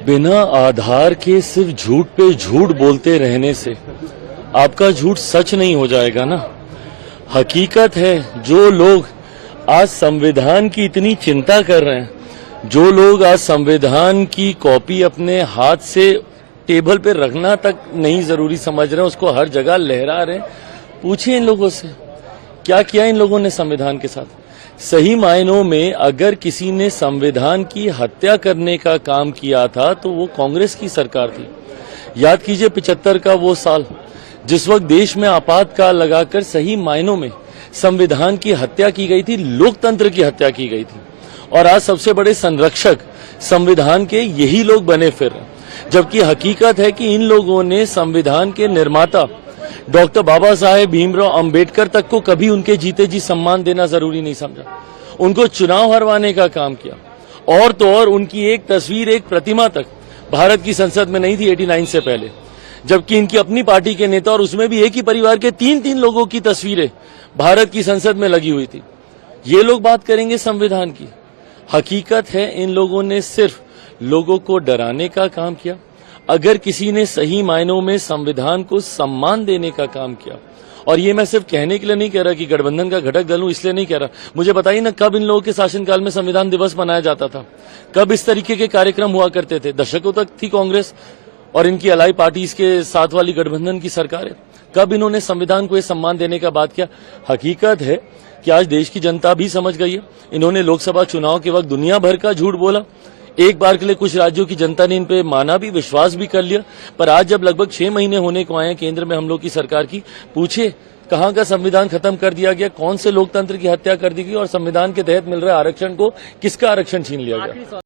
बिना आधार के सिर्फ झूठ पे झूठ बोलते रहने से आपका झूठ सच नहीं हो जाएगा ना। हकीकत है, जो लोग आज संविधान की इतनी चिंता कर रहे हैं, जो लोग आज संविधान की कॉपी अपने हाथ से टेबल पे रखना तक नहीं जरूरी समझ रहे हैं, उसको हर जगह लहरा रहे हैं, पूछिए इन लोगों से क्या किया इन लोगों ने संविधान के साथ। सही मायनों में अगर किसी ने संविधान की हत्या करने का काम किया था तो वो कांग्रेस की सरकार थी। याद कीजिए 75 का वो साल जिस वक्त देश में आपातकाल लगाकर सही मायनों में संविधान की हत्या की गई थी, लोकतंत्र की हत्या की गई थी, और आज सबसे बड़े संरक्षक संविधान के यही लोग बने फिर रहे हैं। जबकि हकीकत है कि इन लोगों ने संविधान के निर्माता डॉक्टर बाबा साहेब भीमराव अंबेडकर तक को कभी उनके जीते जी सम्मान देना जरूरी नहीं समझा। उनको चुनाव हरवाने का काम किया, और तो और उनकी एक तस्वीर, एक प्रतिमा तक भारत की संसद में नहीं थी 89 से पहले, जबकि इनकी अपनी पार्टी के नेता और उसमें भी एक ही परिवार के 3-3 लोगों की तस्वीरें भारत की संसद में लगी हुई थी। ये लोग बात करेंगे संविधान की। हकीकत है इन लोगों ने सिर्फ लोगों को डराने का काम किया। अगर किसी ने सही मायनों में संविधान को सम्मान देने का काम किया, और ये मैं सिर्फ कहने के लिए नहीं कह रहा कि गठबंधन का घटक दल हूं इसलिए नहीं कह रहा, मुझे बताइए ना कब इन लोगों के शासनकाल में संविधान दिवस मनाया जाता था, कब इस तरीके के कार्यक्रम हुआ करते थे। दशकों तक थी कांग्रेस और इनकी अलाई पार्टीज के साथ वाली गठबंधन की सरकार है, कब इन्होंने संविधान को ये सम्मान देने का बात किया। हकीकत है कि आज देश की जनता भी समझ गई है। इन्होंने लोकसभा चुनाव के वक्त दुनिया भर का झूठ बोला, एक बार के लिए कुछ राज्यों की जनता ने इन पे माना भी, विश्वास भी कर लिया, पर आज जब लगभग 6 महीने होने को आए हैं केंद्र में हम लोग की सरकार की, पूछे कहां का संविधान खत्म कर दिया गया, कौन से लोकतंत्र की हत्या कर दी गई, और संविधान के तहत मिल रहे आरक्षण को किसका आरक्षण छीन लिया गया।